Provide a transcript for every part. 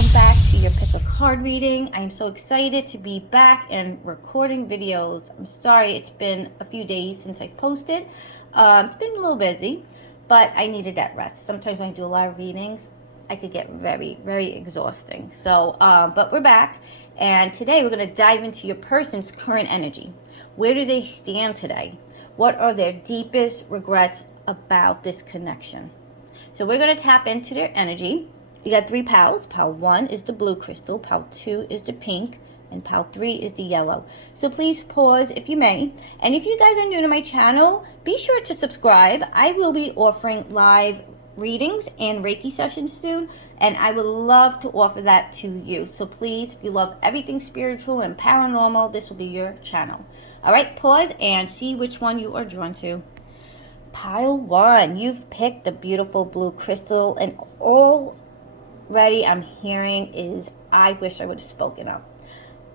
welcome back to your pick a card reading. I am so excited to be back and recording videos. I'm sorry it's been a few days since I posted. It's been a little busy, but I needed that rest. Sometimes when I do a lot of readings, I could get very, very exhausting. So, but we're back, and today we're going to dive into your person's current energy. Where do they stand today? What are their deepest regrets about this connection? So we're going to tap into their energy. You got 3 pals. Pal 1 is the blue crystal, pal 2 is the pink, and pal 3 is the yellow. So please pause if you may. And if you guys are new to my channel, be sure to subscribe. I will be offering live readings and Reiki sessions soon, and I would love to offer that to you. So please, if you love everything spiritual and paranormal, this will be your channel. All right, pause and see which one you are drawn to. Pile 1, you've picked the beautiful blue crystal, and already I'm hearing is, I wish I would have spoken up.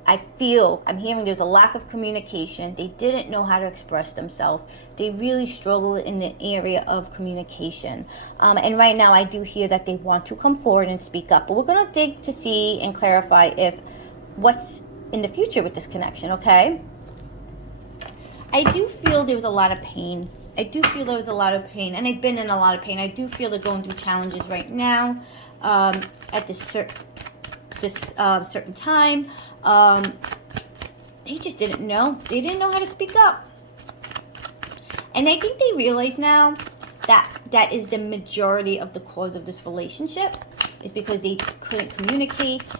I'm hearing there's a lack of communication. They didn't know how to express themselves. They really struggle in the area of communication. And right now I do hear that they want to come forward and speak up. But we're going to dig to see and clarify if what's in the future with this connection, okay? I do feel there was a lot of pain. And they've been in a lot of pain. I do feel they're going through challenges right now at this certain time. They just didn't know. They didn't know how to speak up. And I think they realize now that that is the majority of the cause of this relationship, is because they couldn't communicate.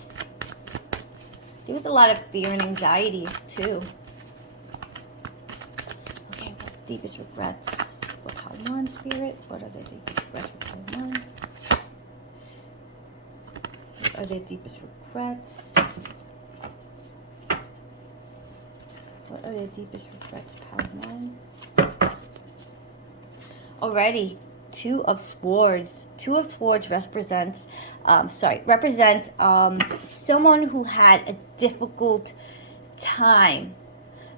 There was a lot of fear and anxiety too. Okay, what deepest regrets for pile 1, Spirit? What are their deepest regrets for pile 1? What are their deepest regrets? What are their deepest regrets, pile 1? Already, 2 of Swords. 2 of Swords represents someone who had a difficult time.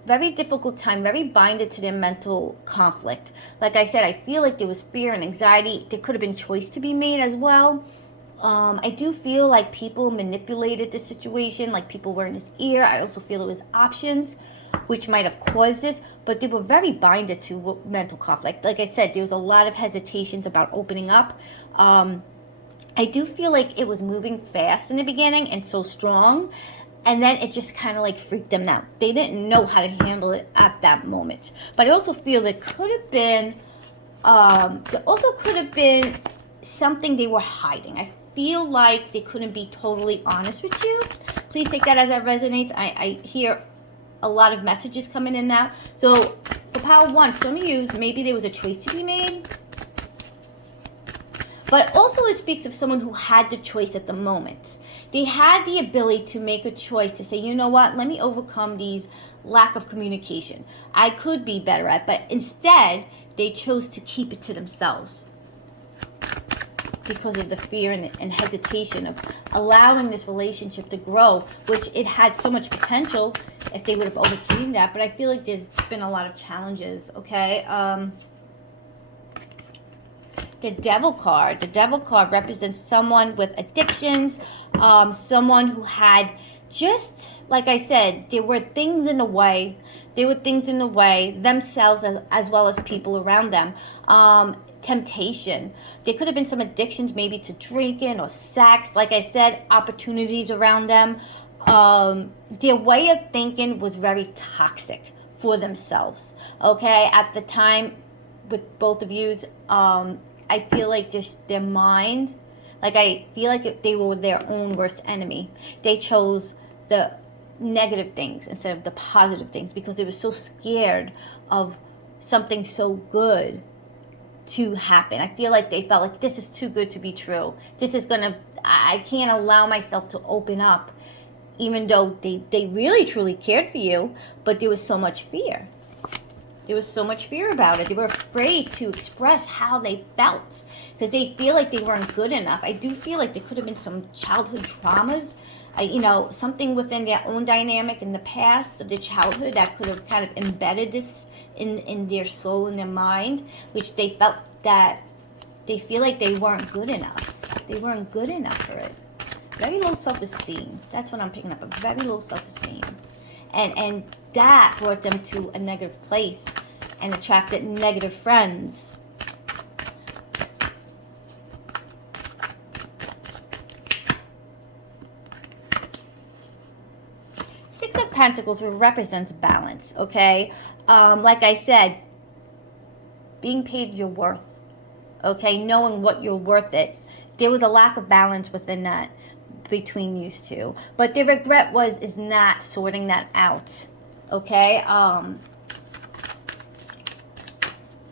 Very difficult time, very binded to their mental conflict. Like I said, I feel like there was fear and anxiety. There could have been choice to be made as well. I do feel like people manipulated the situation, like people were in his ear. I also feel it was options, which might have caused this, but they were very binded to mental conflict. Like I said, there was a lot of hesitations about opening up. I do feel like it was moving fast in the beginning and so strong, and then it just kind of like freaked them out. They didn't know how to handle it at that moment. But I also feel there also could have been something they were hiding. I feel like they couldn't be totally honest with you. Please take that as that resonates. I hear a lot of messages coming in now. So the pile 1, some of you, maybe there was a choice to be made. But also it speaks of someone who had the choice at the moment. They had the ability to make a choice to say, you know what, let me overcome these lack of communication. I could be better at, but instead they chose to keep it to themselves because of the fear and hesitation of allowing this relationship to grow, which it had so much potential if they would have overcame that. But I feel like there's been a lot of challenges, okay? The Devil card. The Devil card represents someone with addictions, someone who had just, like I said, there were things in the way. There were things in the way, themselves as well as people around them. Temptation. There could have been some addictions, maybe to drinking or sex. Like I said, opportunities around them. Their way of thinking was very toxic for themselves. Okay, at the time with both of yous, I feel like just their mind, like I feel like they were their own worst enemy. They chose the negative things instead of the positive things because they were so scared of something so good to happen. I feel like they felt like this is too good to be true. I can't allow myself to open up, even though they really truly cared for you, but there was so much fear. There was so much fear about it. They were afraid to express how they felt because they feel like they weren't good enough. I do feel like there could have been some childhood traumas, something within their own dynamic in the past of their childhood that could have kind of embedded this in their soul and their mind, which they felt that they feel like they weren't good enough. They weren't good enough for it. Very low self-esteem. That's what I'm picking up. A very low self-esteem. And that brought them to a negative place and attracted negative friends. Six of Pentacles represents balance, okay? Like I said, being paid your worth, okay? Knowing what your worth is. There was a lack of balance within that between you two. But the regret is not sorting that out, okay?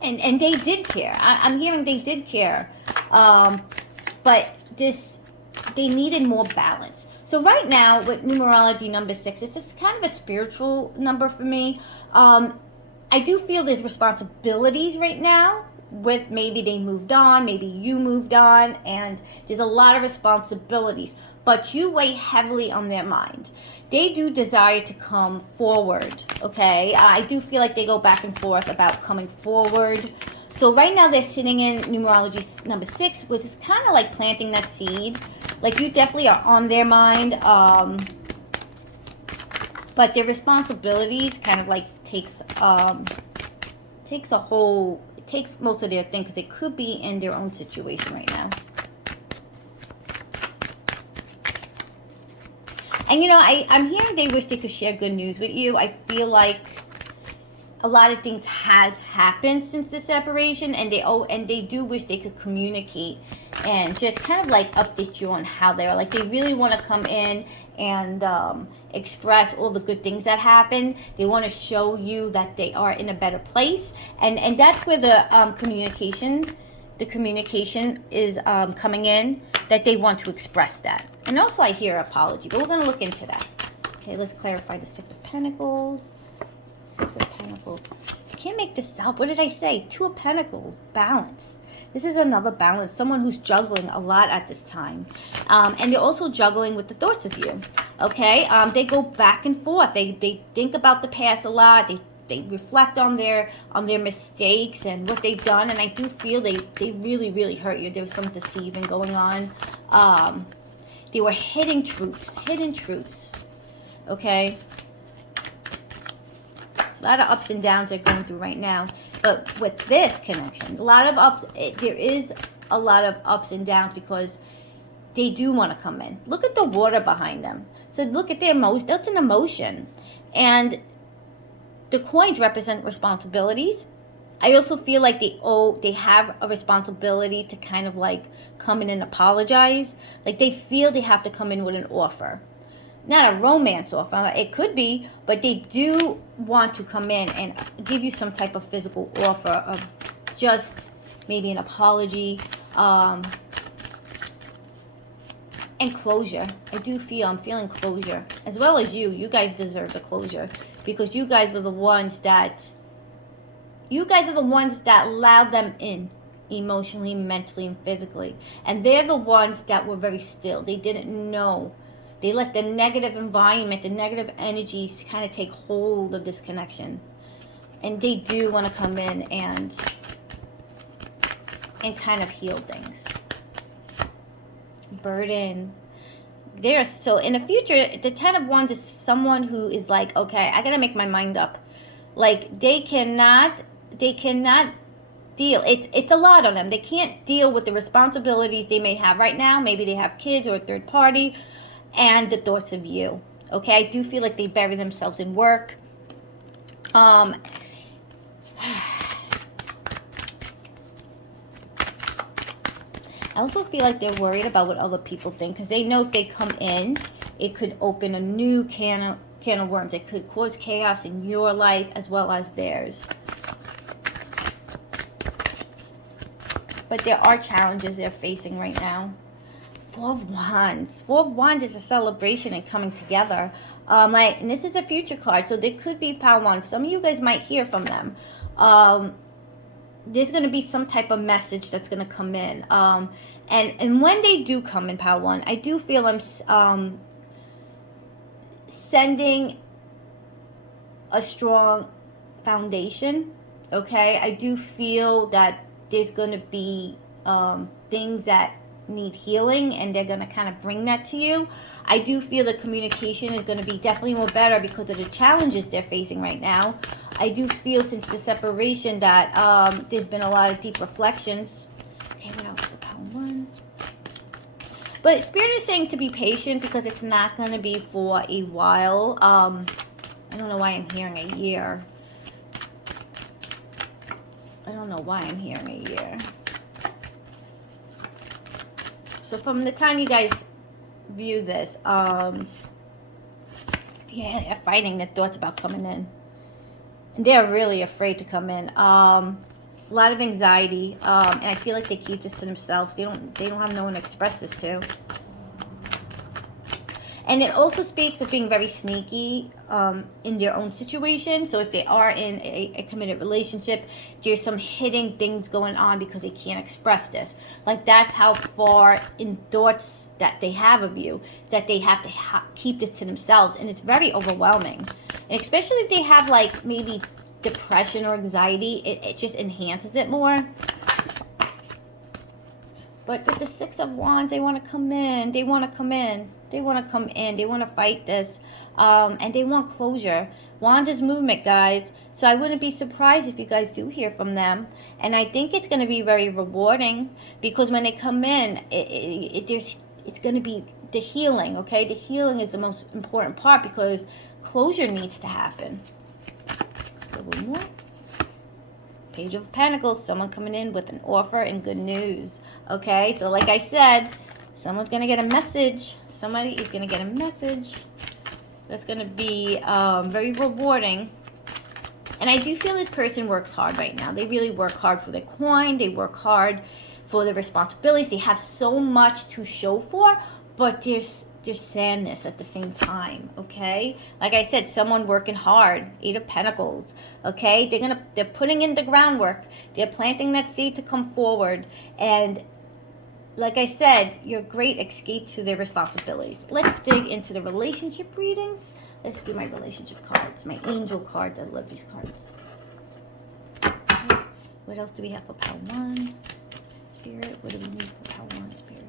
And they did care. I'm hearing they did care. But they needed more balance. So right now, with numerology number 6, it's just kind of a spiritual number for me. I do feel there's responsibilities right now with maybe they moved on, maybe you moved on, and there's a lot of responsibilities. But you weigh heavily on their mind. They do desire to come forward, okay? I do feel like they go back and forth about coming forward. So right now they're sitting in numerology number 6, which is kind of like planting that seed. Like you definitely are on their mind, but their responsibilities kind of like takes most of their thing, because they could be in their own situation right now. And you know, I'm hearing they wish they could share good news with you. I feel like a lot of things has happened since the separation, and they do wish they could communicate and just kind of like update you on how they are. Like they really want to come in and express all the good things that happened. They want to show you that they are in a better place, and that's where the communication is coming in, that they want to express that. And also I hear apology, but we're going to look into that. Okay, let's clarify the Six of Pentacles. Six of Pentacles. I can't make this up. What did I say? Two of Pentacles. Balance. This is another balance. Someone who's juggling a lot at this time. And they're also juggling with the thoughts of you. Okay? They go back and forth. They think about the past a lot. They reflect on their mistakes and what they've done. And I do feel they really, really hurt you. There was some deceiving going on. They were hidden truths. Okay? A lot of ups and downs they're going through right now. But with this connection, there is a lot of ups and downs, because they do want to come in. Look at the water behind them. So look at their emotion. That's an emotion. And the coins represent responsibilities. I also feel like they have a responsibility to kind of like come in and apologize. Like they feel they have to come in with an offer. Not a romance offer, it could be, but they do want to come in and give you some type of physical offer of just maybe an apology, and closure. I'm feeling closure, as well as you. You guys deserve the closure, because you guys are the ones that allowed them in emotionally, mentally, and physically. And they're the ones that were very still. They didn't know. They let the negative environment, the negative energies kind of take hold of this connection. And they do want to come in and kind of heal things. Burden. So in the future, the Ten of Wands is someone who is like, okay, I got to make my mind up. Like they cannot deal. It's a lot on them. They can't deal with the responsibilities they may have right now. Maybe they have kids or a third party. And the thoughts of you. Okay, I do feel like they bury themselves in work. I also feel like they're worried about what other people think, because they know if they come in, it could open a new can of worms. It could cause chaos in your life as well as theirs. But there are challenges they're facing right now. Four of Wands. Four of Wands is a celebration and coming together. And this is a future card, so there could be power one. Some of you guys might hear from them. There's going to be some type of message that's going to come in. And when they do come in power one, I do feel I'm sending a strong foundation. Okay, I do feel that there's going to be things that need healing, and they're going to kind of bring that to you. I do feel the communication is going to be definitely more better because of the challenges they're facing right now. I do feel since the separation that there's been a lot of deep reflections. Okay, what else for pile 1? But Spirit is saying to be patient because it's not going to be for a while. I don't know why I'm hearing a year. I don't know why I'm hearing a year. So from the time you guys view this, yeah, they're fighting the thoughts about coming in. And they're really afraid to come in. A lot of anxiety, and I feel like they keep this to themselves. They don't have no one to express this to. And it also speaks of being very sneaky in their own situation. So if they are in a committed relationship, there's some hidden things going on because they can't express this. Like that's how far in thoughts that they have of you, that they have to keep this to themselves. And it's very overwhelming. And especially if they have like maybe depression or anxiety, it just enhances it more. But with the 6 of Wands, they want to come in. They want to come in. They want to come in. They want to fight this. And they want closure. Wands is movement, guys. So I wouldn't be surprised if you guys do hear from them. And I think it's going to be very rewarding. Because when they come in, it's going to be the healing, okay? The healing is the most important part because closure needs to happen. A little more. Page of Pentacles, someone coming in with an offer and good news. Okay, so like I said, someone's going to get a message. Somebody is going to get a message that's going to be very rewarding. And I do feel this person works hard right now. They really work hard for their coin. They work hard for their responsibilities. They have so much to show for, but there's sadness at the same time, okay? Like I said, someone working hard, 8 of Pentacles, okay? They're putting in the groundwork. They're planting that seed to come forward. And like I said, you're a great escape to their responsibilities. Let's dig into the relationship readings. Let's do my relationship cards, my angel cards. I love these cards. Okay. What else do we have for pile 1? Spirit, what do we need for pile 1, Spirit?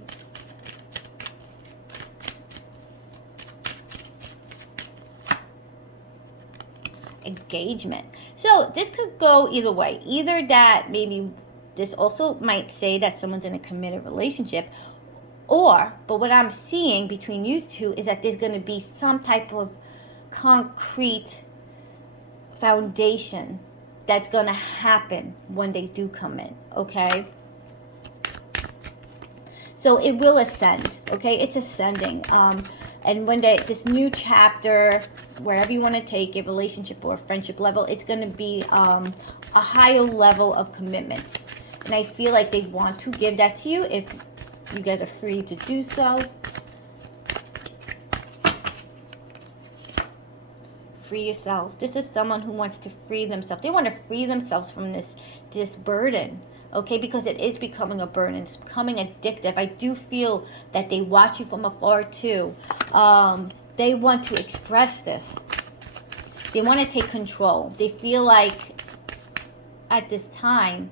Engagement. So this could go either way. Either that maybe this also might say that someone's in a committed relationship, but what I'm seeing between you two is that there's going to be some type of concrete foundation that's going to happen when they do come in, okay? So it will ascend, okay? It's ascending. And when this new chapter, wherever you want to take it, relationship or friendship level, it's going to be a higher level of commitment. And I feel like they want to give that to you if you guys are free to do so. Free yourself. This is someone who wants to free themselves. They want to free themselves from this burden. Okay, because it is becoming a burden. It's becoming addictive. I do feel that they watch you from afar too. They want to express this. They want to take control. They feel like at this time,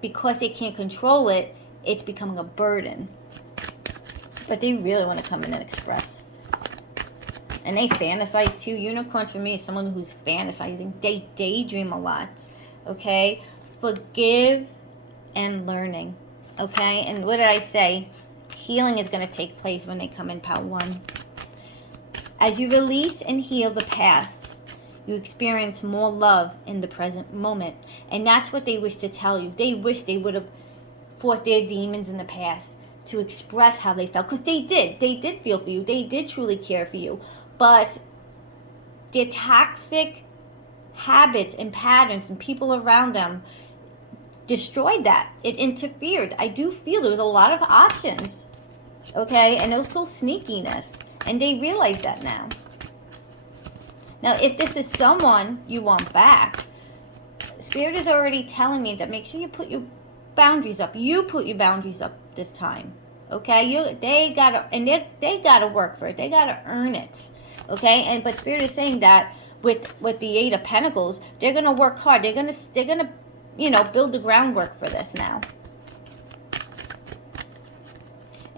because they can't control it, it's becoming a burden. But they really want to come in and express. And they fantasize too. Unicorns for me is someone who's fantasizing. They daydream a lot. Okay? Forgive and learning. Okay? And what did I say? Healing is going to take place when they come in pile 1. As you release and heal the past, you experience more love in the present moment. And that's what they wish to tell you. They wish they would have fought their demons in the past to express how they felt. Because they did. They did feel for you. They did truly care for you. But their toxic habits and patterns and people around them destroyed that. It interfered. I do feel there was a lot of options. Okay? And also sneakiness. And they realize that now. Now, if this is someone you want back, Spirit is already telling me that make sure you put your boundaries up. You put your boundaries up this time. Okay? They gotta work for it. They gotta earn it. Okay? But Spirit is saying that with the 8 of Pentacles, they're gonna work hard. They're gonna build the groundwork for this now.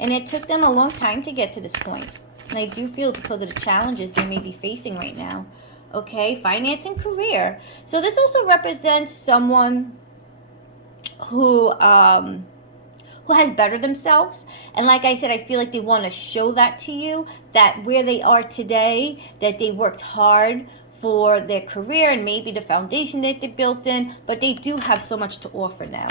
And it took them a long time to get to this point. And I do feel because of the challenges they may be facing right now. Okay, finance and career. So this also represents someone who has bettered themselves. And like I said, I feel like they want to show that to you, that where they are today, that they worked hard for their career and maybe the foundation that they built in, but they do have so much to offer now.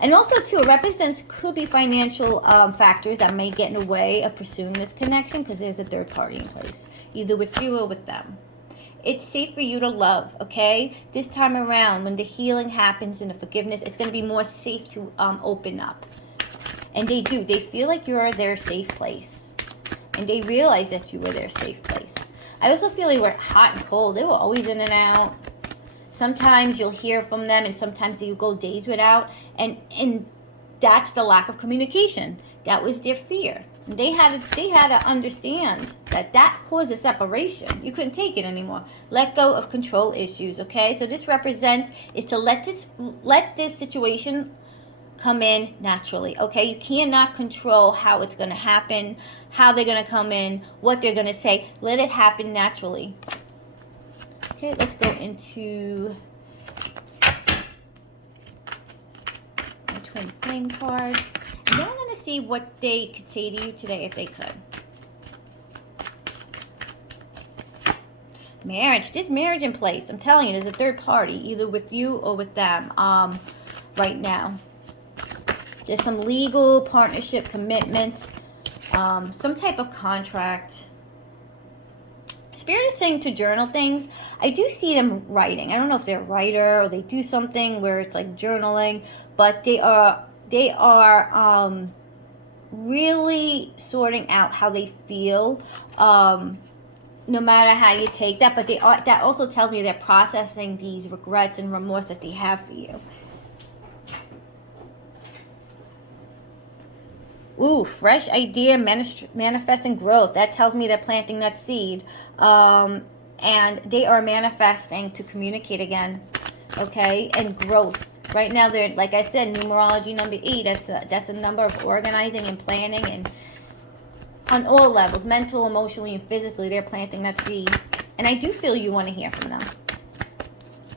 And also, too, it represents, could be financial factors that may get in the way of pursuing this connection because there's a third party in place, either with you or with them. It's safe for you to love, okay? This time around, when the healing happens and the forgiveness, it's going to be more safe to open up. And they do. They feel like you're their safe place. And they realize that you were their safe place. I also feel they were hot and cold. They were always in and out. Sometimes you'll hear from them, and sometimes you go days without. And that's the lack of communication. That was their fear. They had to understand that caused a separation. You couldn't take it anymore. Let go of control issues, okay? So this represents is to let this situation come in naturally, okay? You cannot control how it's going to happen, how they're going to come in, what they're going to say. Let it happen naturally. Okay, let's go into my twin flame cards. And then I'm going to see what they could say to you today if they could. Marriage. There's marriage in place. I'm telling you, there's a third party, either with you or with them right now. There's some legal partnership commitment, some type of contract. Spirit is saying to journal things. I do see them writing. I don't know if they're a writer or they do something where it's like journaling, but they are really sorting out how they feel, no matter how you take that. But that also tells me they're processing these regrets and remorse that they have for you. Ooh, fresh idea, manifesting growth. That tells me they're planting that seed. And they are manifesting to communicate again. Okay? And growth. Right now, they're, like I said, numerology number 8. That's a number of organizing and planning. And on all levels, mental, emotionally, and physically, they're planting that seed. And I do feel you want to hear from them.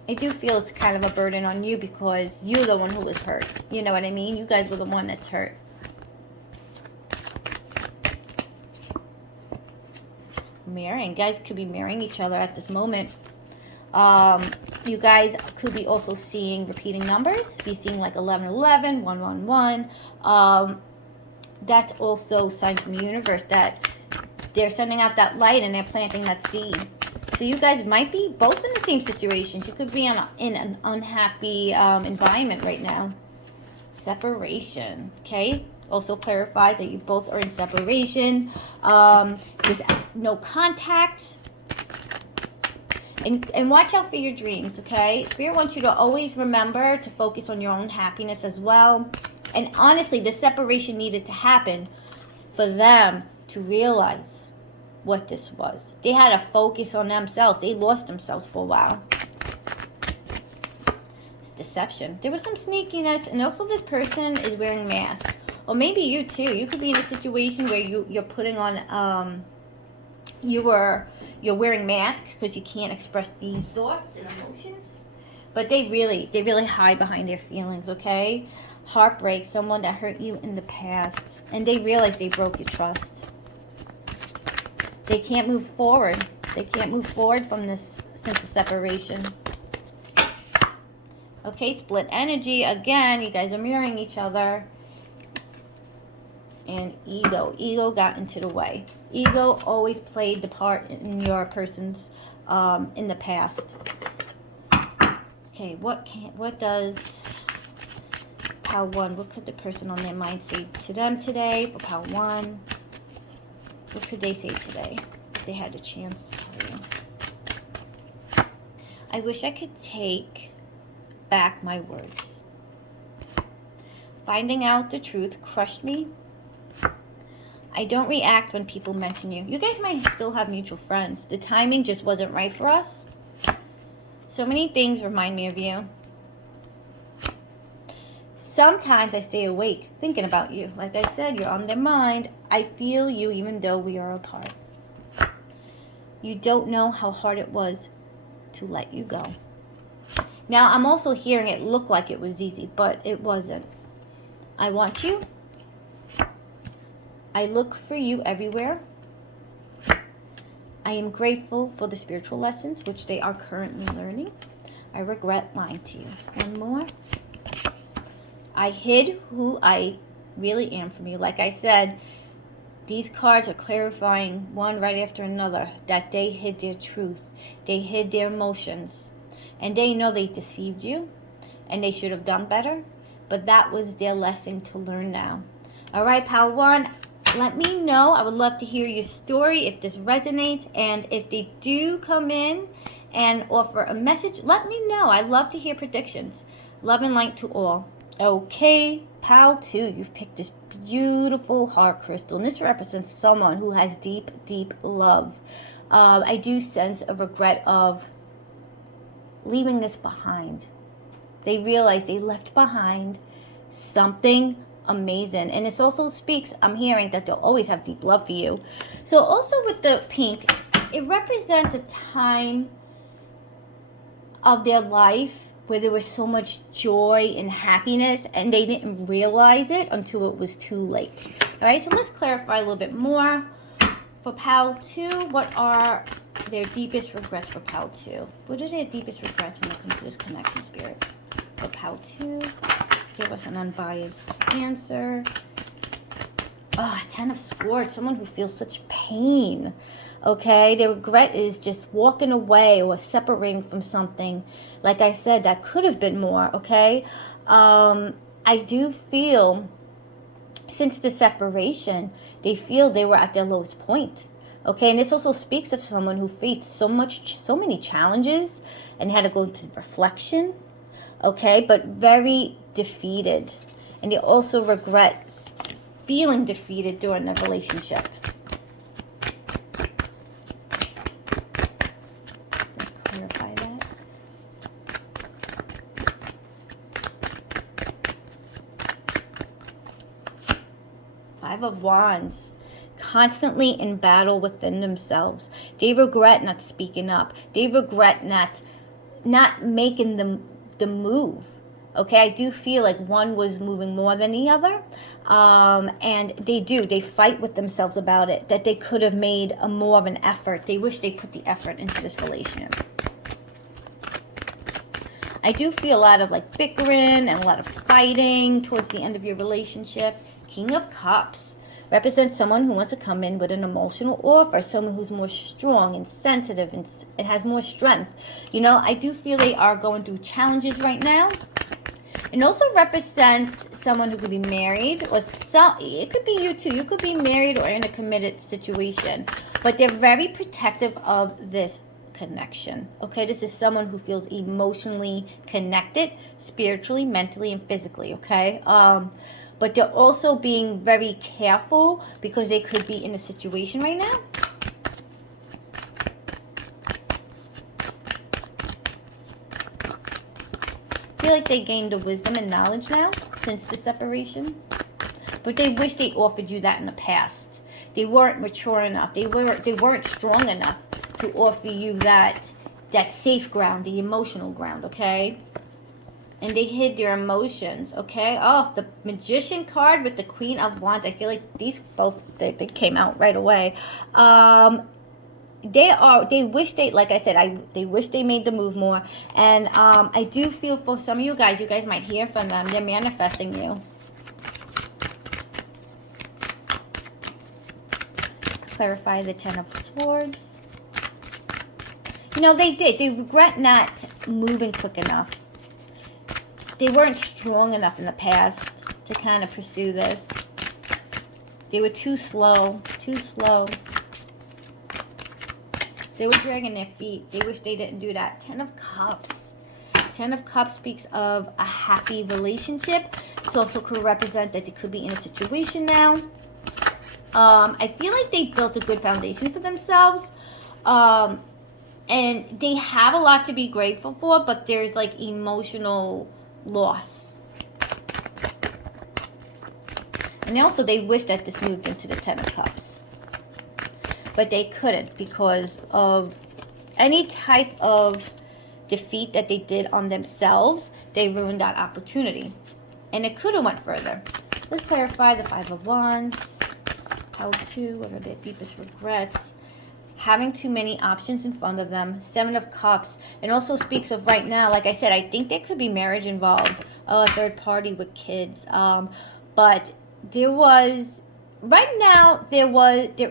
I do feel it's kind of a burden on you because you're the one who was hurt. You know what I mean? You guys were the one that's hurt. Marrying. Guys could be marrying each other at this moment. You guys could be also seeing repeating numbers. Be seeing like 1111, 111. That's also a sign from the universe that they're sending out that light and they're planting that seed. So you guys might be both in the same situation. You could be in an unhappy environment right now. Separation. Okay. Also clarifies that you both are in separation. There's no contact. And watch out for your dreams, okay? Spirit wants you to always remember to focus on your own happiness as well. And honestly, the separation needed to happen for them to realize what this was. They had to focus on themselves. They lost themselves for a while. It's deception. There was some sneakiness. And also this person is wearing masks. Or maybe you too. You could be in a situation where you're putting on, you're wearing masks because you can't express the thoughts and emotions. But they really hide behind their feelings, okay? Heartbreak, someone that hurt you in the past. And they realize they broke your trust. They can't move forward. They can't move forward from this sense of separation. Okay, split energy. Again, you guys are mirroring each other. And ego. Ego got into the way. Ego always played the part in your person's in the past. Okay, what does pile 1? What could the person on their mind say to them today? For pile 1, what could they say today if they had a chance to tell you? I wish I could take back my words. Finding out the truth crushed me. I don't react when people mention you. You guys might still have mutual friends. The timing just wasn't right for us. So many things remind me of you. Sometimes I stay awake thinking about you. Like I said, you're on their mind. I feel you even though we are apart. You don't know how hard it was to let you go. Now, I'm also hearing it look like it was easy, but it wasn't. I want you. I look for you everywhere. I am grateful for the spiritual lessons, which they are currently learning. I regret lying to you. One more. I hid who I really am from you. Like I said, these cards are clarifying one right after another that they hid their truth. They hid their emotions. And they know they deceived you. And they should have done better. But that was their lesson to learn now. All right, Pal 1. Let me know. I would love to hear your story if this resonates. And if they do come in and offer a message, let me know. I love to hear predictions. Love and light to all. Okay, Pal 2, you've picked this beautiful heart crystal. And this represents someone who has deep, deep love. I do sense a regret of leaving this behind. They realize they left behind something amazing. And it also speaks, I'm hearing that they'll always have deep love for you. So also with the pink, it represents a time of their life where there was so much joy and happiness and they didn't realize it until it was too late. All right, so let's clarify a little bit more. For Pal 2, what are their deepest regrets for Pal 2? What are their deepest regrets when it comes to this connection, Spirit? For Pal 2, give us an unbiased answer. Oh, 10 of Swords, someone who feels such pain. Okay, their regret is just walking away or separating from something. Like I said, that could have been more, okay? I do feel, since the separation, they feel they were at their lowest point. Okay, and this also speaks of someone who faced so many challenges and had to go into reflection. Okay, but very defeated. And they also regret feeling defeated during the relationship. Let's clarify that. Five of Wands. Constantly in battle within themselves. They regret not speaking up. They regret not making the move. Okay, I do feel like one was moving more than the other. And they fight with themselves about it, that they could have made more of an effort. They wish they put the effort into this relationship. I do feel a lot of like bickering and a lot of fighting towards the end of your relationship. King of Cups represents someone who wants to come in with an emotional offer, someone who's more strong and sensitive and has more strength. You know, I do feel they are going through challenges right now. It also represents someone who could be married, or it could be you too. You could be married or in a committed situation, but they're very protective of this connection. Okay, this is someone who feels emotionally connected, spiritually, mentally, and physically. Okay, but they're also being very careful because they could be in a situation right now. I feel like they gained the wisdom and knowledge now since the separation. But they wish they offered you that in the past. They weren't mature enough. They weren't strong enough to offer you that safe ground, the emotional ground, okay? And they hid their emotions, okay? Oh, the Magician card with the Queen of Wands. I feel like these both, they came out right away. They wish they, like I said, they wish they made the move more. And I do feel for some of you guys might hear from them. They're manifesting you. Let's clarify the 10 of Swords. You know, they regret not moving quick enough. They weren't strong enough in the past to kind of pursue this. They were too slow. They were dragging their feet. They wish they didn't do that. 10 of Cups. 10 of Cups speaks of a happy relationship. It also could represent that they could be in a situation now. I feel like they built a good foundation for themselves. And they have a lot to be grateful for, but there's like emotional loss. And also they wish that this moved into the Ten of Cups. But they couldn't because of any type of defeat that they did on themselves. They ruined that opportunity. And it could have went further. Let's clarify the Five of Wands. How to, what are their deepest regrets? Having too many options in front of them. Seven of Cups. And also speaks of right now, like I said, I think there could be marriage involved. A third party with kids. But there was, right now, there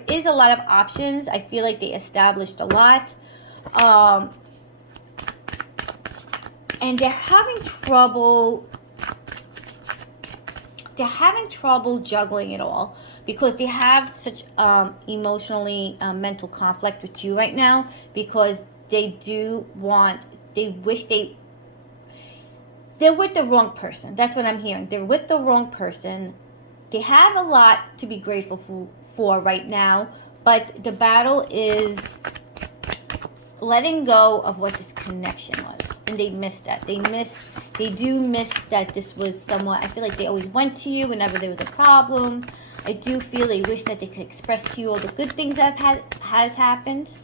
is a lot of options. I feel like they established a lot. And they're having trouble juggling it all because they have such emotionally mental conflict with you right now because they're with the wrong person. That's what I'm hearing. They're with the wrong person. They have a lot to be grateful for right now, but the battle is letting go of what this connection was. And they miss that. They do miss that this was someone. I feel like they always went to you whenever there was a problem. I do feel they wish that they could express to you all the good things that has happened.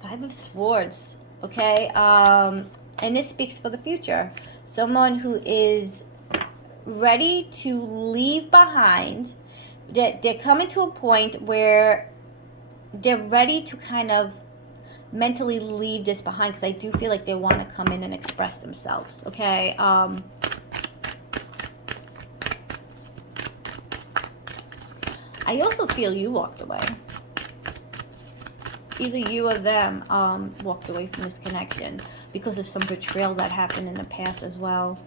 Five of Swords, okay? And this speaks for the future. Someone who is ready to leave behind. They're coming to a point where they're ready to kind of mentally leave this behind because I do feel like they want to come in and express themselves, okay? I also feel you walked away. Either you or them walked away from this connection because of some betrayal that happened in the past as well.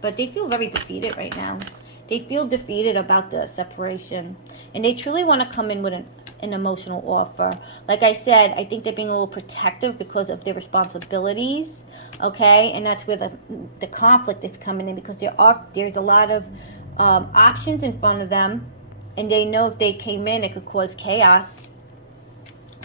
But they feel very defeated right now. They feel defeated about the separation. And they truly want to come in with an emotional offer. Like I said, I think they're being a little protective because of their responsibilities. Okay? And that's where the conflict is coming in because there's a lot of options in front of them. And they know if they came in, it could cause chaos.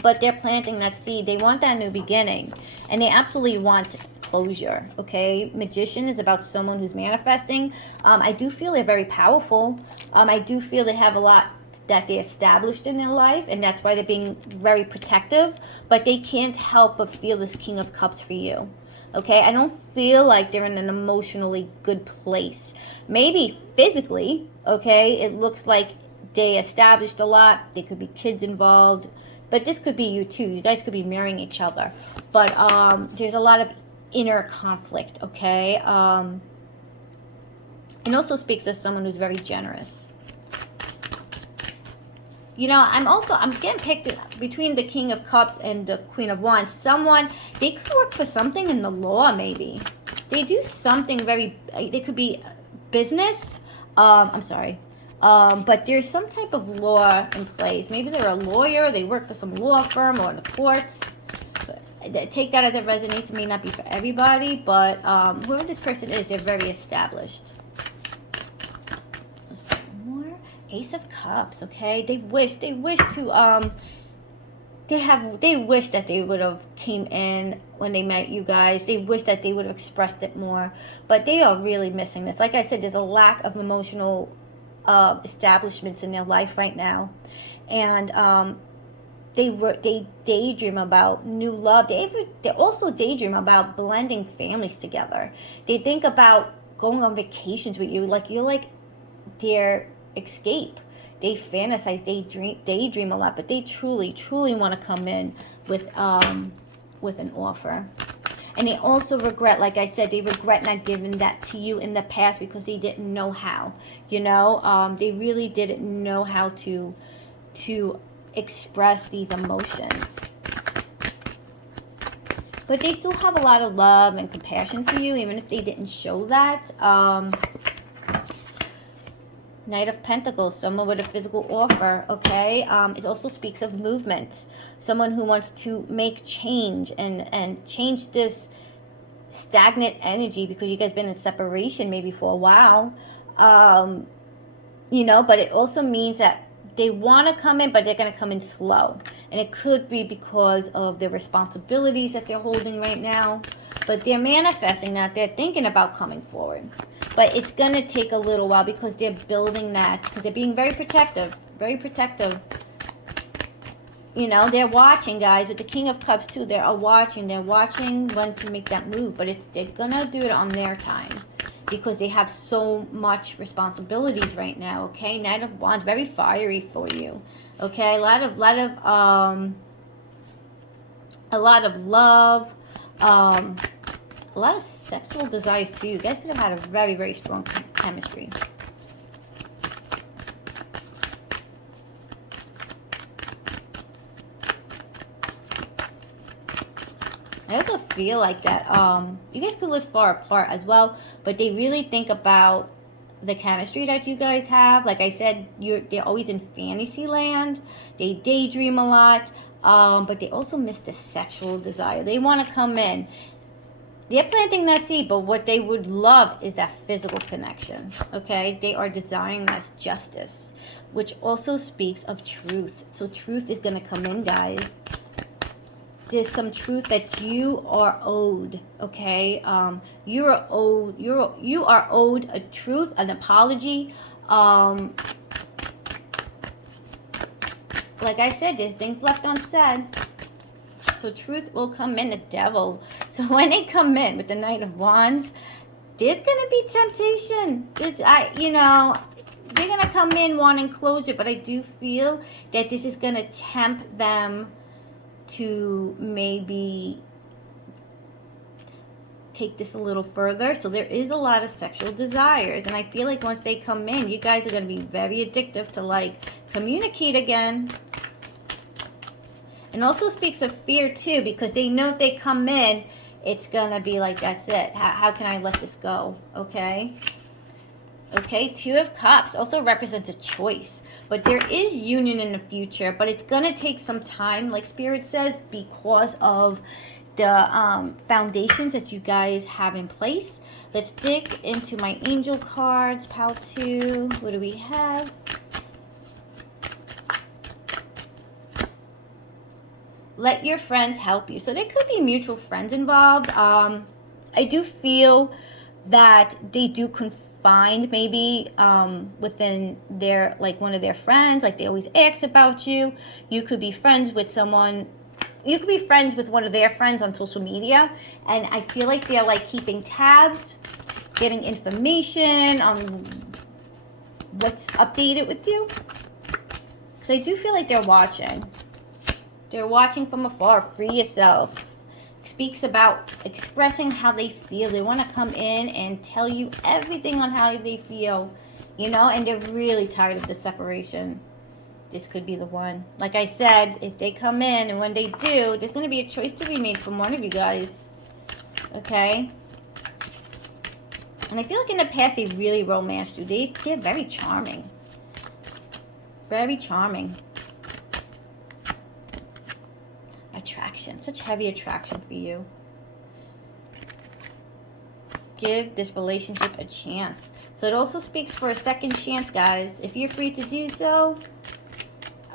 But they're planting that seed. They want that new beginning. And they absolutely want closure, okay? Magician is about someone who's manifesting. I do feel they're very powerful. I do feel they have a lot that they established in their life, and that's why they're being very protective. But they can't help but feel this King of Cups for you, okay? I don't feel like they're in an emotionally good place. Maybe physically, okay? It looks like they established a lot. There could be kids involved. But this could be you too. You guys could be marrying each other. But there's a lot of inner conflict, okay? It also speaks of someone who's very generous. You know, I'm getting picked between the King of Cups and the Queen of Wands. They could work for something in the law, maybe. They do something they could be business. But there's some type of law in place. Maybe they're a lawyer, they work for some law firm or in the courts. Take that as it resonates. It may not be for everybody, but whoever this person is, they're very established. Some more Ace of Cups, okay? They wish that they would have came in when they met you guys. They wish that they would have expressed it more, but they are really missing this. Like I said, there's a lack of emotional establishments in their life right now, and they daydream about new love. They also daydream about blending families together. They think about going on vacations with you, like you're like their escape. They fantasize, daydream a lot, but they truly want to come in with an offer. And they also regret, like I said, they regret not giving that to you in the past because they didn't know how. You know, they really didn't know how to express these emotions. But they still have a lot of love and compassion for you, even if they didn't show that. Knight of Pentacles, someone with a physical offer, okay? It also speaks of movement. Someone who wants to make change and change this stagnant energy because you guys been in separation maybe for a while. You know, but it also means that they want to come in, but they're going to come in slow. And it could be because of the responsibilities that they're holding right now. But they're manifesting that. They're thinking about coming forward. But it's going to take a little while because they're building that. Because they're being very protective. Very protective. You know, they're watching, guys. With the King of Cups, too. They're watching. They're watching when to make that move. But they're going to do it on their time. Because they have so much responsibilities right now, okay? Knight of Wands, very fiery for you. Okay, a lot of love, a lot of sexual desires too. You guys could have had a very, very strong chemistry. I also feel like that you guys could live far apart as well, but they really think about the chemistry that you guys have. Like I said, they're always in fantasy land. They daydream a lot, but they also miss the sexual desire. They want to come in. They're planting that seed, but what they would love is that physical connection, okay? They are desiring that justice, which also speaks of truth. So truth is going to come in, guys. There's some truth that you are owed, okay? You are owed a truth, an apology. Like I said, there's things left unsaid. So truth will come in, the devil. So when they come in with the Knight of Wands, there's going to be temptation. You know, they're going to come in wanting closure, but I do feel that this is going to tempt them to maybe take this a little further. So there is a lot of sexual desires, and I feel like once they come in, you guys are going to be very addictive to like communicate again. And also speaks of fear too, because they know if they come in, it's going to be like, that's it. How can I let this go? Okay. Okay, Two of Cups also represents a choice. But there is union in the future, but it's going to take some time, like Spirit says, because of the foundations that you guys have in place. Let's dig into my angel cards. Pile 2. What do we have? Let your friends help you. So there could be mutual friends involved. I do feel that they do find maybe within their, like one of their friends, like they always ask about you. You could be friends with someone, you could be friends with one of their friends on social media, and I feel like they're like keeping tabs, getting information on what's updated with you. So I do feel like they're watching. They're watching from afar. Free yourself. Speaks about expressing how they feel. They want to come in and tell you everything on how they feel, you know, and they're really tired of the separation. This could be the one. Like I said, if they come in, and when they do, there's going to be a choice to be made from one of you guys. Okay? And I feel like in the past they really romanced you. They're very charming. Very charming. Attraction, such heavy attraction for you. Give this relationship a chance. So it also speaks for a second chance, guys, if you're free to do so.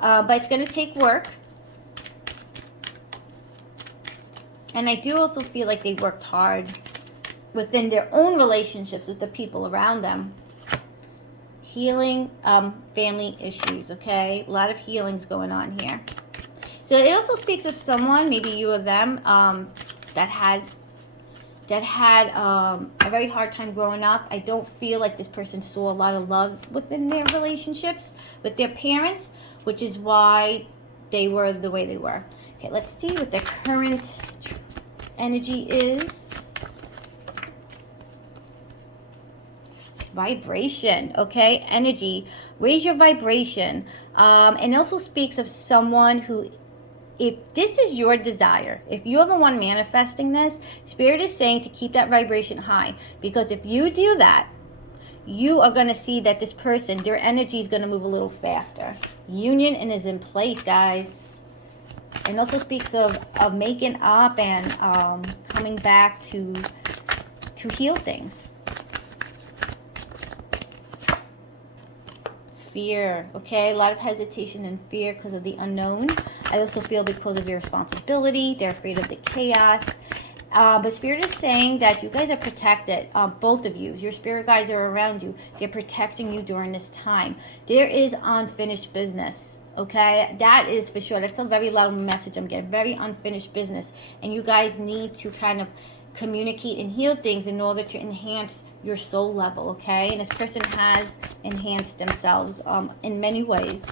But it's going to take work. And I do also feel like they worked hard within their own relationships with the people around them. Healing family issues, okay? A lot of healings going on here. So it also speaks to someone, maybe you or them, that had a very hard time growing up. I don't feel like this person saw a lot of love within their relationships with their parents, which is why they were the way they were. Okay, let's see what the current energy is. Vibration, okay? Energy. Raise your vibration. And it also speaks of someone who, if this is your desire, if you're the one manifesting this, Spirit is saying to keep that vibration high. Because if you do that, you are going to see that this person, their energy is going to move a little faster. Union is in place, guys. And also speaks of making up and coming back to heal things. Fear, okay? A lot of hesitation and fear because of the unknown. I also feel because of your responsibility, they're afraid of the chaos. But Spirit is saying that you guys are protected, both of you. Your spirit guides are around you. They're protecting you during this time. There is unfinished business, okay? That is for sure. That's a very loud message I'm getting. Very unfinished business. And you guys need to kind of communicate and heal things in order to enhance your soul level, okay? And this person has enhanced themselves in many ways.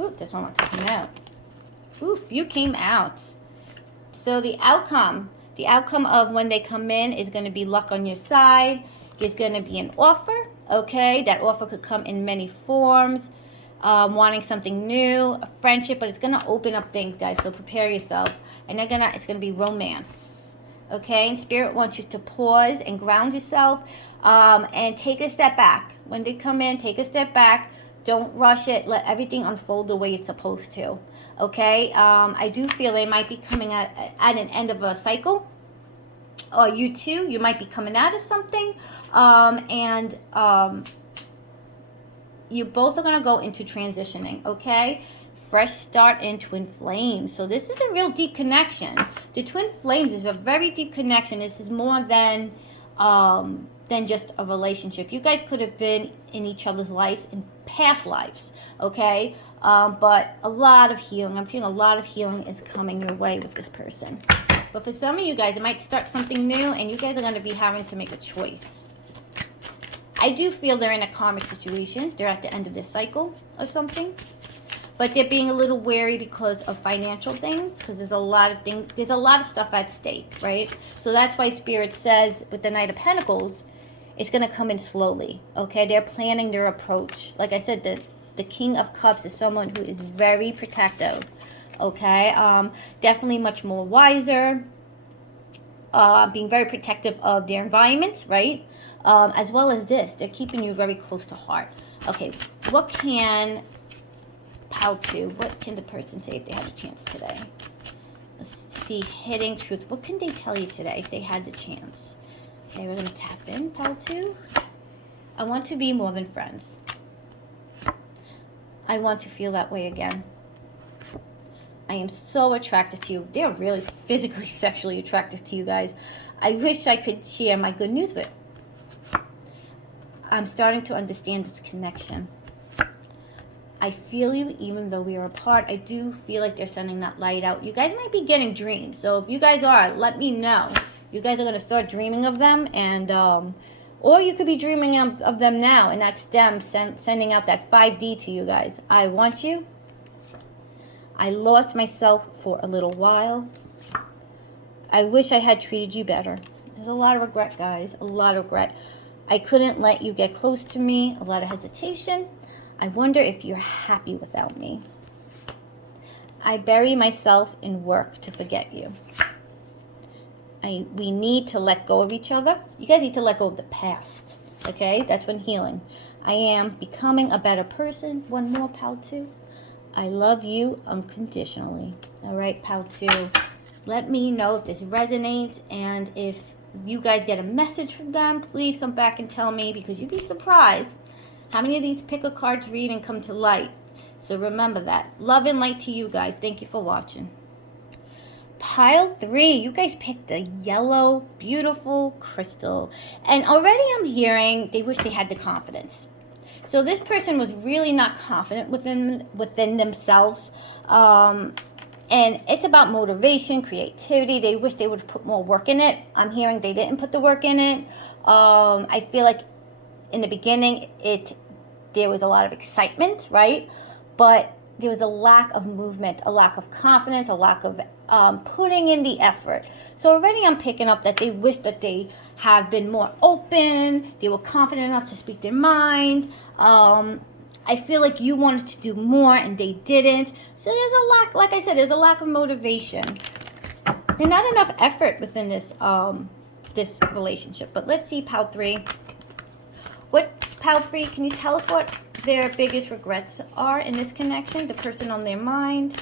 Ooh, this one wants to come out. Oof, you came out. So the outcome of when they come in is going to be luck on your side. There's going to be an offer, okay? That offer could come in many forms. Wanting something new, a friendship, but it's going to open up things, guys, so prepare yourself. And it's going to be romance, okay? And Spirit wants you to pause and ground yourself and take a step back. When they come in, take a step back. Don't rush it. Let everything unfold the way it's supposed to, okay? I do feel they might be coming at an end of a cycle. Or you too, you might be coming out of something. You both are going to go into transitioning, okay? Fresh start in twin flames. So this is a real deep connection. The twin flames is a very deep connection. This is more than just a relationship. You guys could have been in each other's lives in past lives, okay? But a lot of healing. I'm feeling a lot of healing is coming your way with this person. But for some of you guys, it might start something new, and you guys are going to be having to make a choice. I do feel they're in a karmic situation. They're at the end of their cycle or something. But they're being a little wary because of financial things. Because there's a lot of things. There's a lot of stuff at stake, right? So that's why Spirit says with the Knight of Pentacles, it's going to come in slowly. Okay? They're planning their approach. Like I said, the King of Cups is someone who is very protective. Okay? Definitely much more wiser. Being very protective of their environment, right? As well as this, they're keeping you very close to heart. Okay, what can Pal 2, what can the person say if they had a chance today? Let's see, Hidden Truth. What can they tell you today if they had the chance? Okay, we're going to tap in, Pal 2. I want to be more than friends. I want to feel that way again. I am so attracted to you. They're really physically, sexually attracted to you guys. I wish I could share my good news with. I'm starting to understand this connection. I feel you even though we are apart. I do feel like they're sending that light out. You guys might be getting dreams. So if you guys are, let me know. You guys are going to start dreaming of them. And or you could be dreaming of them now. And that's them sending out that 5D to you guys. I want you. I lost myself for a little while. I wish I had treated you better. There's a lot of regret, guys. A lot of regret. I couldn't let you get close to me. A lot of hesitation. I wonder if you're happy without me. I bury myself in work to forget you. We need to let go of each other. You guys need to let go of the past. Okay? That's when healing. I am becoming a better person. One more, Pal 2. I love you unconditionally. All right, Pal 2. Let me know if this resonates, and if you guys get a message from them, please come back and tell me, because you'd be surprised how many of these pick a cards read and come to light. So remember that. Love and light to you guys. Thank you for watching. Pile 3. You guys picked a yellow, beautiful crystal. And already I'm hearing they wish they had the confidence. So this person was really not confident within themselves. And it's about motivation, creativity. They wish they would have put more work in it. I'm hearing they didn't put the work in it. I feel like in the beginning, there was a lot of excitement, right? But there was a lack of movement, a lack of confidence, a lack of putting in the effort. So already I'm picking up that they wish that they have been more open. They were confident enough to speak their mind. I feel like you wanted to do more and they didn't. So there's a lack, like I said, there's a lack of motivation. There's not enough effort within this this relationship. But let's see, Pal 3. Pal 3, can you tell us what their biggest regrets are in this connection? The person on their mind.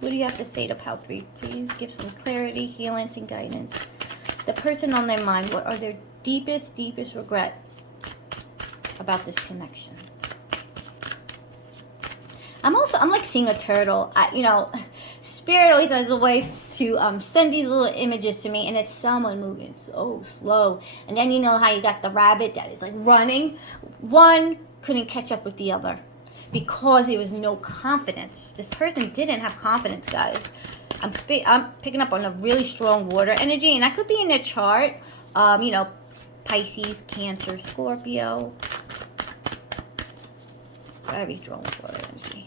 What do you have to say to Pal 3? Please give some clarity, healing, and guidance. The person on their mind, what are their deepest regrets about this connection? I'm like seeing a turtle. You know, Spirit always has a way to send these little images to me, and it's someone moving so slow. And then you know how you got the rabbit that is like running. One couldn't catch up with the other because there was no confidence. This person didn't have confidence, guys. I'm picking up on a really strong water energy, and that could be in their chart. You know, Pisces, Cancer, Scorpio. Very strong water energy.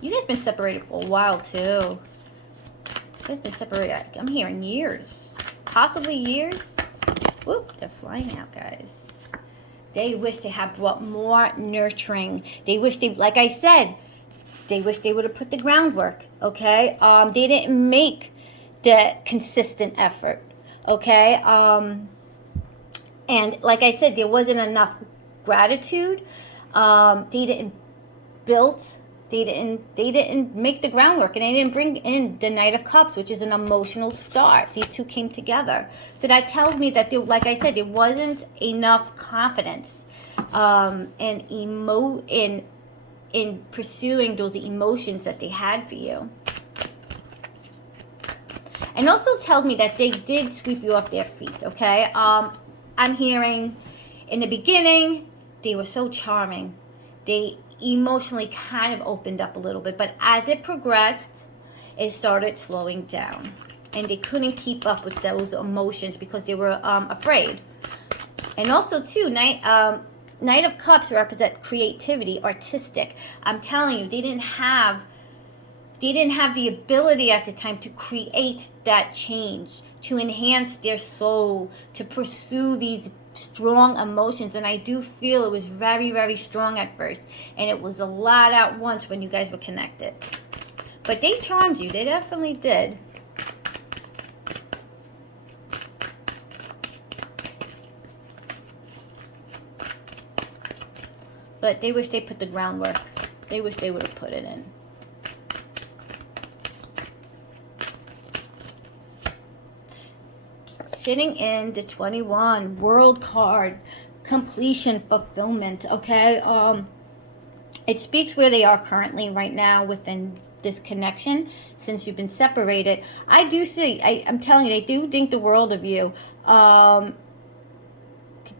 You guys been separated for a while too. You guys been separated, I'm hearing years. Possibly years. Whoop, they're flying out, guys. They wish they had brought more nurturing. They wish they, like I said, they wish they would have put the groundwork, okay? They didn't make the consistent effort, okay? And like I said, there wasn't enough gratitude. They didn't build. They didn't make the groundwork, and they didn't bring in the Knight of Cups, which is an emotional start. These two came together. So that tells me that, like I said, there wasn't enough confidence in pursuing those emotions that they had for you. And also tells me that they did sweep you off their feet, okay? I'm hearing in the beginning, they were so charming. They emotionally kind of opened up a little bit, but as it progressed, it started slowing down, and they couldn't keep up with those emotions because they were afraid. And also too, Knight of Cups represent creativity, artistic. I'm telling you, they didn't have the ability at the time to create that change, to enhance their soul, to pursue these strong emotions. And I do feel it was very, very strong at first, and it was a lot at once when you guys were connected. But they charmed you. They definitely did. But they wish they put the groundwork. They wish they would have put it in. Sitting in the 21 World card, completion, fulfillment, okay? It speaks where they are currently right now within this connection since you've been separated. I do see, I'm telling you, they do think the world of you.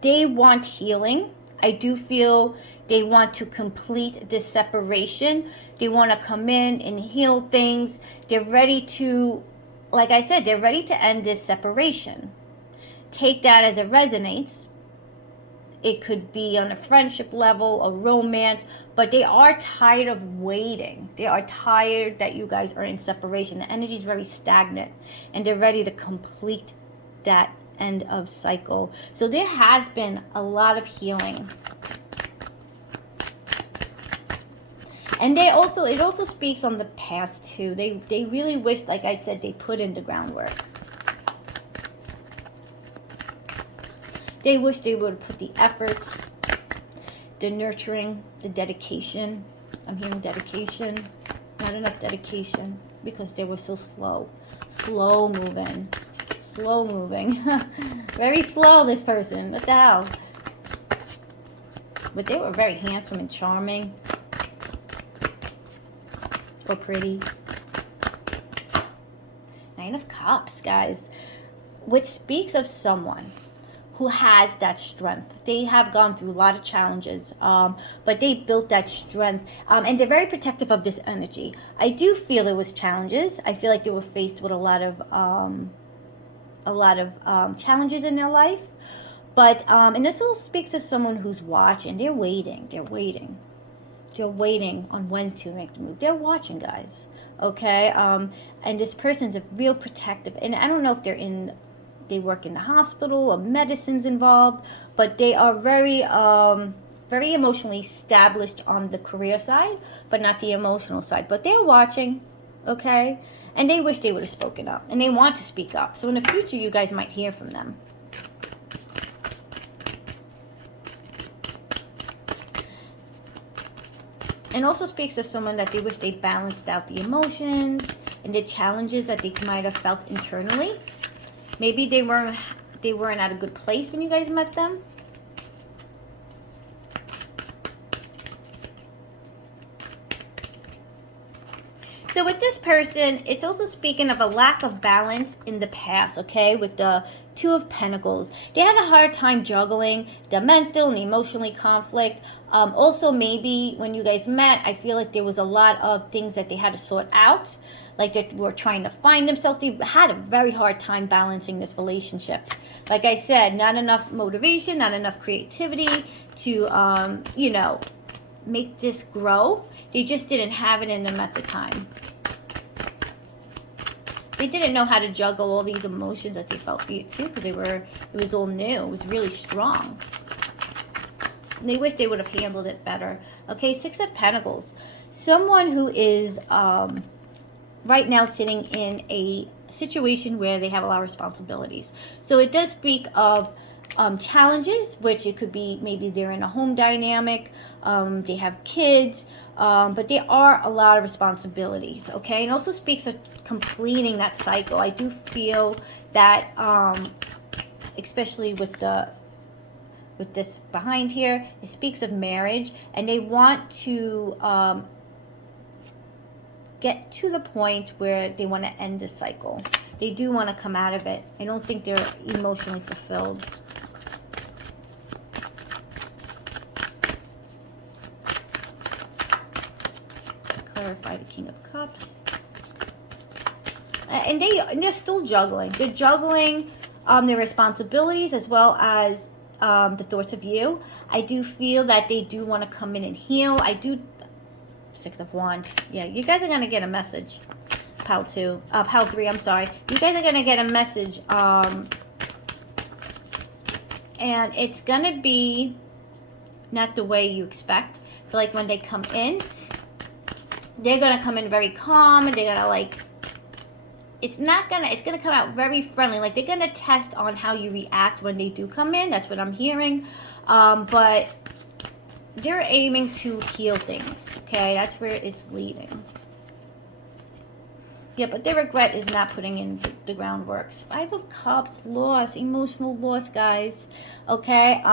They want healing. I do feel they want to complete this separation. They want to come in and heal things. They're ready to, like I said, they're ready to end this separation. Take that as it resonates. It could be on a friendship level, a romance, but they are tired of waiting. They are tired that you guys are in separation. The energy is very stagnant, and they're ready to complete that end of cycle. So there has been a lot of healing. And it also speaks on the past too. They really wish, like I said, they put in the groundwork. They wish they would have put the effort, the nurturing, the dedication. I'm hearing dedication. Not enough dedication because they were so slow. Slow moving. Slow moving. Very slow, this person. What the hell? But they were very handsome and charming. Or pretty. Nine of Cups, guys. Which speaks of someone who has that strength. They have gone through a lot of challenges, but they built that strength, and they're very protective of this energy. I do feel it was challenges. I feel like they were faced with a lot of challenges in their life, but and this also speaks to someone who's watching. They're waiting. They're waiting on when to make the move. They're watching, guys. Okay, and this person's a real protective, and I don't know if they work in the hospital or medicine's involved, but they are very very emotionally established on the career side, but not the emotional side. But they're watching, okay? And they wish they would have spoken up, and they want to speak up. So in the future, you guys might hear from them. And also speaks to someone that they wish they balanced out the emotions and the challenges that they might have felt internally. Maybe they weren't at a good place when you guys met them. So with this person, it's also speaking of a lack of balance in the past, okay? With the Two of Pentacles. They had a hard time juggling the mental and emotionally conflict. Also, maybe when you guys met, I feel like there was a lot of things that they had to sort out. Like they were trying to find themselves. They had a very hard time balancing this relationship. Like I said, not enough motivation, not enough creativity to, you know, make this grow. They just didn't have it in them at the time. They didn't know how to juggle all these emotions that they felt for you too, because it was all new. It was really strong. And they wish they would have handled it better. Okay, Six of Pentacles. Someone who is right now sitting in a situation where they have a lot of responsibilities. So it does speak of challenges, which it could be maybe they're in a home dynamic, they have kids, but there are a lot of responsibilities, okay? And also speaks of completing that cycle. I do feel that, especially with this behind here, it speaks of marriage, and they want to get to the point where they want to end the cycle. They do want to come out of it. I don't think they're emotionally fulfilled. Clarify the King of Cups. And they're still juggling. They're juggling their responsibilities as well as the thoughts of you. I do feel that they do want to come in and heal. Six of Wands. Yeah, you guys are going to get a message. Pile 3, I'm sorry. You guys are going to get a message. And it's going to be not the way you expect. But like when they come in, they're going to come in very calm. And they're going to like, it's going to come out very friendly. Like they're going to test on how you react when they do come in. That's what I'm hearing. But they're aiming to heal things, okay? That's where it's leading. Yeah, but their regret is not putting in the groundwork. Five of Cups, loss, emotional loss, guys, okay?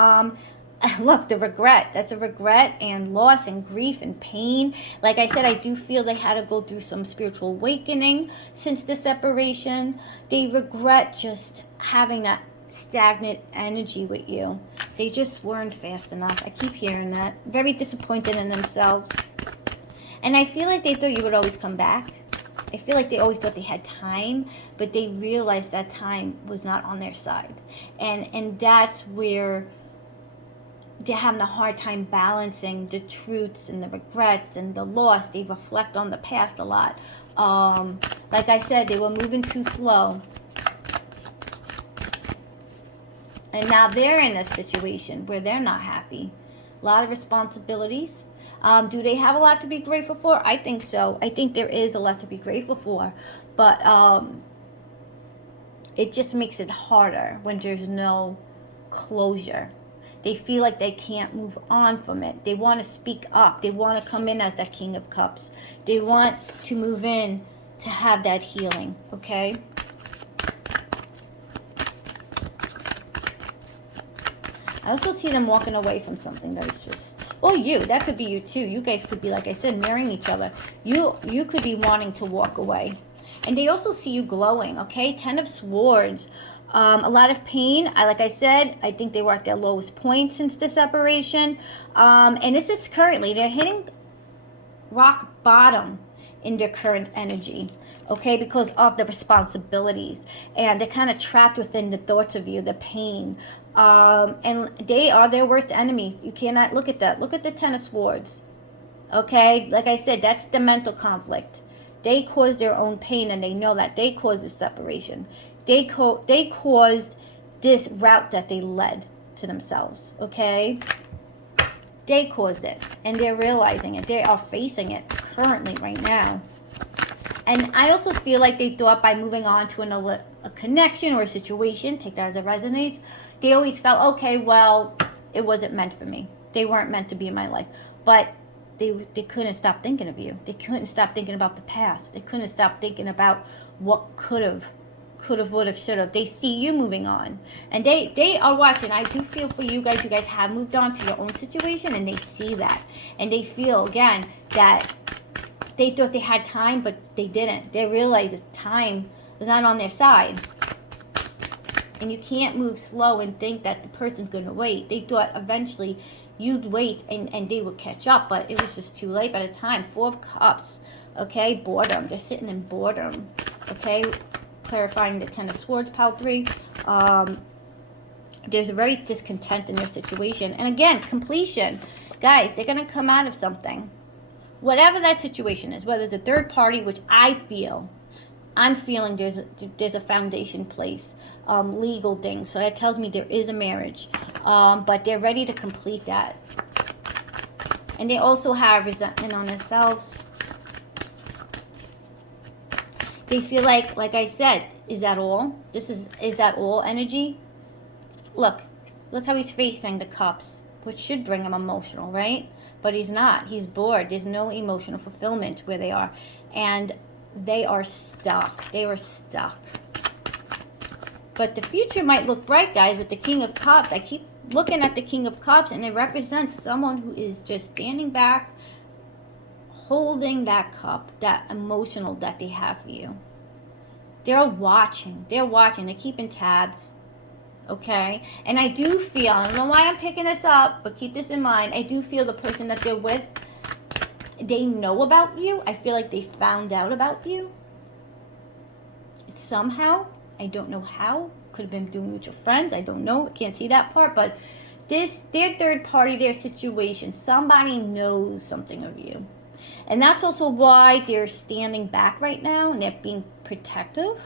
Look, the regret, that's a regret and loss and grief and pain. Like I said, I do feel they had to go through some spiritual awakening since the separation. They regret just having that stagnant energy with you. They just weren't fast enough. I keep hearing that. Very disappointed in themselves. And I feel like they thought you would always come back. I feel like they always thought they had time, but they realized that time was not on their side. And that's where they're having a hard time balancing the truths and the regrets and the loss. They reflect on the past a lot. Like I said, they were moving too slow. And now they're in a situation where they're not happy. A lot of responsibilities. Do they have a lot to be grateful for? I think so. I think there is a lot to be grateful for. But it just makes it harder when there's no closure. They feel like they can't move on from it. They want to speak up. They want to come in as that King of Cups. They want to move in to have that healing, okay? I also see them walking away from something that is just, or you, that could be you too. You guys could be, like I said, mirroring each other. You could be wanting to walk away. And they also see you glowing, okay? 10 of Swords. A lot of pain. Like I said, I think they were at their lowest point since the separation. And this is currently, they're hitting rock bottom in their current energy. Okay, because of the responsibilities. And they're kind of trapped within the thoughts of you, the pain. And they are their worst enemies. You cannot look at that. Look at the 10 of Swords. Okay, like I said, that's the mental conflict. They caused their own pain, and they know that. They caused the separation. They caused this route that they led to themselves. Okay, they caused it, and they're realizing it. They are facing it currently right now. And I also feel like they thought by moving on to a connection or a situation, take that as it resonates, they always felt, okay, well, it wasn't meant for me. They weren't meant to be in my life. But they couldn't stop thinking of you. They couldn't stop thinking about the past. They couldn't stop thinking about what could have, would have, should have. They see you moving on. And they are watching. I do feel for you guys. You guys have moved on to your own situation, and they see that. And they feel, again, that They thought they had time, but they didn't. They realized that time was not on their side. And you can't move slow and think that the person's going to wait. They thought eventually you'd wait and they would catch up, but it was just too late by the time. 4 of Cups, okay? Boredom. They're sitting in boredom, okay? Clarifying the 10 of Swords, pile 3. There's a very discontent in their situation. And again, completion. Guys, they're going to come out of something. Whatever that situation is, whether it's a third party, which I'm feeling there's a foundation place, legal thing. So that tells me there is a marriage. But they're ready to complete that. And they also have resentment on themselves. They feel like I said, is that all? Is that all energy? Look how he's facing the Cups, which should bring him emotional, right? But he's not. He's bored. There's no emotional fulfillment where they are. And they are stuck. They were stuck. But the future might look bright, guys, with the King of Cups. I keep looking at the King of Cups, and it represents someone who is just standing back, holding that cup, that emotional that they have for you. They're watching. They're watching. They're keeping tabs. Okay? And I do feel, I don't know why I'm picking this up, but keep this in mind. I do feel the person that they're with, they know about you. I feel like they found out about you. Somehow. I don't know how. Could have been through mutual friends. I don't know. I can't see that part. But their third party, their situation, somebody knows something of you. And that's also why they're standing back right now and they're being protective.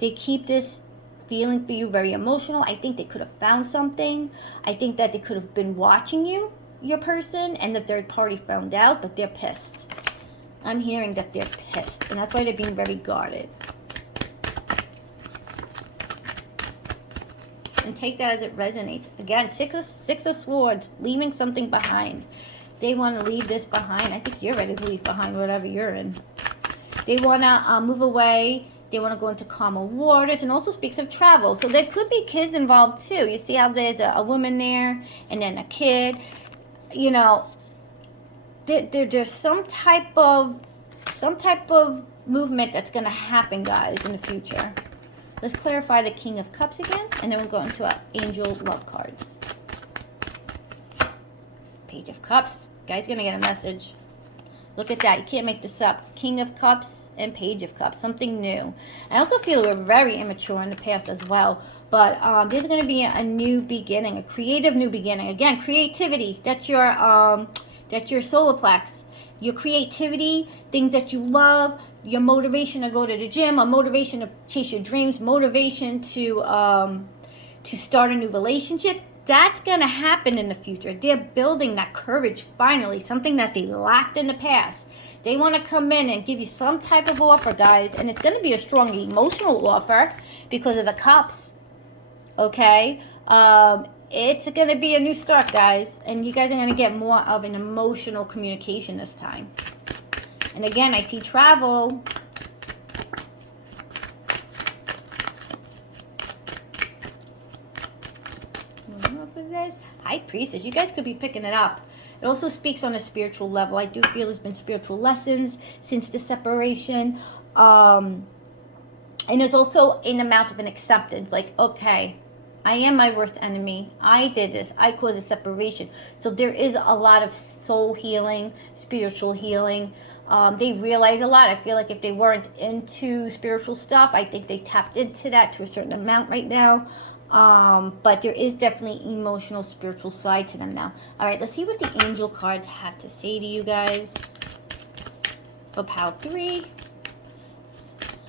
They keep this feeling for you very emotional. I think they could have found something. I think that they could have been watching you, your person, and the third party found out, but they're pissed. I'm hearing that they're pissed, and that's why they're being very guarded. And take that as it resonates. Again, six of Swords, leaving something behind. They want to leave this behind. I think you're ready to leave behind whatever you're in. They want to move away. They want to go into calmer waters, and also speaks of travel. So there could be kids involved too. You see how there's a woman there and then a kid. You know, there's some type of movement that's going to happen, guys, in the future. Let's clarify the King of Cups again, and then we'll go into our Angel Love cards. Page of Cups. Guys, going to get a message. Look at that. You can't make this up. King of Cups and Page of Cups. Something new. I also feel we're very immature in the past as well. But there's going to be a new beginning. A creative new beginning. Again, creativity. That's your solar plex. Your creativity. Things that you love. Your motivation to go to the gym. A motivation to chase your dreams. Motivation to start a new relationship. That's going to happen in the future. They're building that courage finally, something that they lacked in the past. They want to come in and give you some type of offer, guys, and it's going to be a strong emotional offer because of the Cups, okay? It's going to be a new start, guys, and you guys are going to get more of an emotional communication this time. And again, I see travel. High Priestess, you guys could be picking it up. It also speaks on a spiritual level. I do feel there's been spiritual lessons since the separation. And there's also an amount of an acceptance. Like, okay, I am my worst enemy. I did this. I caused a separation. So there is a lot of soul healing, spiritual healing. They realize a lot. I feel like if they weren't into spiritual stuff, I think they tapped into that to a certain amount right now. But there is definitely emotional, spiritual side to them now. All right, let's see what the angel cards have to say to you guys. For pile 3.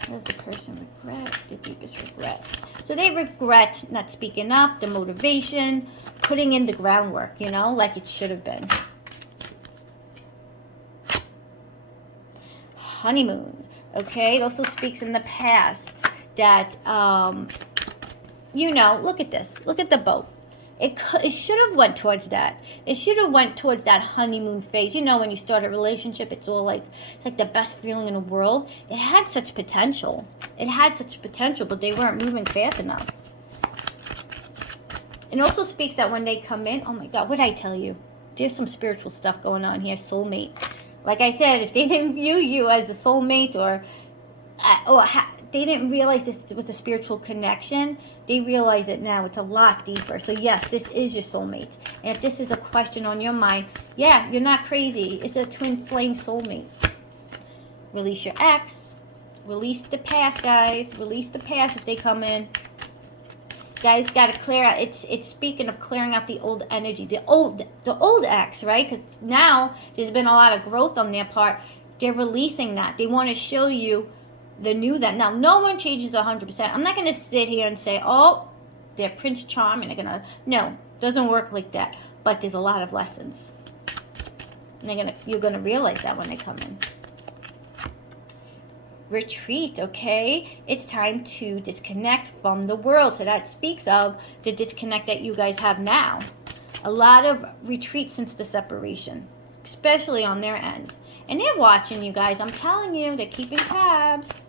What does the person regret? The deepest regret. So they regret not speaking up, the motivation, putting in the groundwork, you know, like it should have been. Honeymoon. Okay, it also speaks in the past that, you know, look at this. Look at the boat. It should have went towards that. It should have went towards that honeymoon phase. You know, when you start a relationship, it's all like, it's like the best feeling in the world. It had such potential. It had such potential, but they weren't moving fast enough. It also speaks that when they come in, oh my God, what did I tell you? There's some spiritual stuff going on here, soulmate. Like I said, if they didn't view you as a soulmate they didn't realize this was a spiritual connection, they realize it now. It's a lot deeper. So yes, this is your soulmate. And if this is a question on your mind, yeah, you're not crazy. It's a twin flame soulmate. Release your ex. Release the past, guys. Release the past if they come in. Guys, got to clear out. It's speaking of clearing out the old energy, the old ex, right? Because now there's been a lot of growth on their part. They're releasing that. They want to show you the new that. Now, no one changes 100%. I'm not going to sit here and say, oh, they're Prince Charm and they're going to... No, doesn't work like that. But there's a lot of lessons. And you're going to realize that when they come in. Retreat, okay? It's time to disconnect from the world. So that speaks of the disconnect that you guys have now. A lot of retreat since the separation, especially on their end. And they're watching you guys. I'm telling you, they're keeping tabs.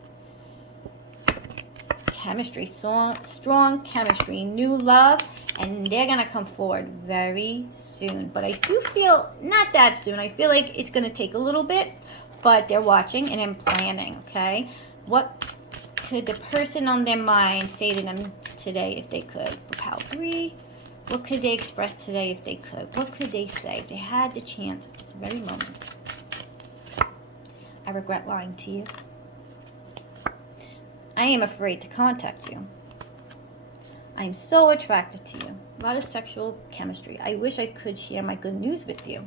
Chemistry, strong chemistry, new love, and they're going to come forward very soon. But I do feel, not that soon, I feel like it's going to take a little bit, but they're watching and then planning, okay? What could the person on their mind say to them today if they could? For pile 3, what could they express today if they could? What could they say if they had the chance at this very moment? I regret lying to you. I am afraid to contact you. I am so attracted to you. A lot of sexual chemistry. I wish I could share my good news with you.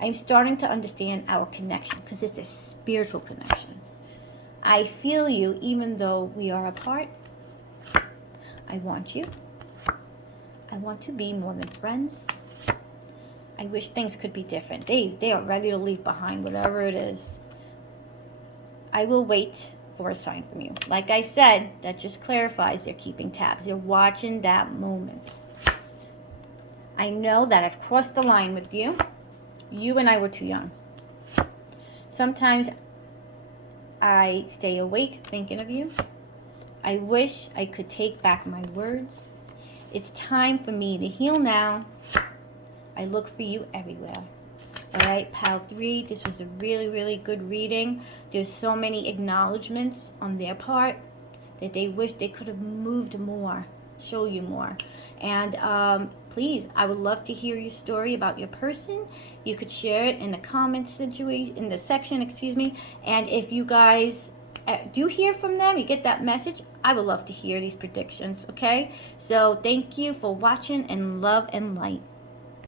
I'm starting to understand our connection because it's a spiritual connection. I feel you even though we are apart. I want you. I want to be more than friends. I wish things could be different. They are ready to leave behind whatever it is. I will wait for a sign from you. Like I said, that just clarifies they're keeping tabs. They're watching that moment. I know that I've crossed the line with you. You and I were too young. Sometimes I stay awake thinking of you. I wish I could take back my words. It's time for me to heal now. I look for you everywhere. All right, pile 3, this was a really, really good reading. There's so many acknowledgments on their part that they wish they could have moved more, show you more. And please, I would love to hear your story about your person. You could share it in the comments in the section, excuse me. And if you guys do hear from them, you get that message, I would love to hear these predictions, okay? So thank you for watching, and love and light.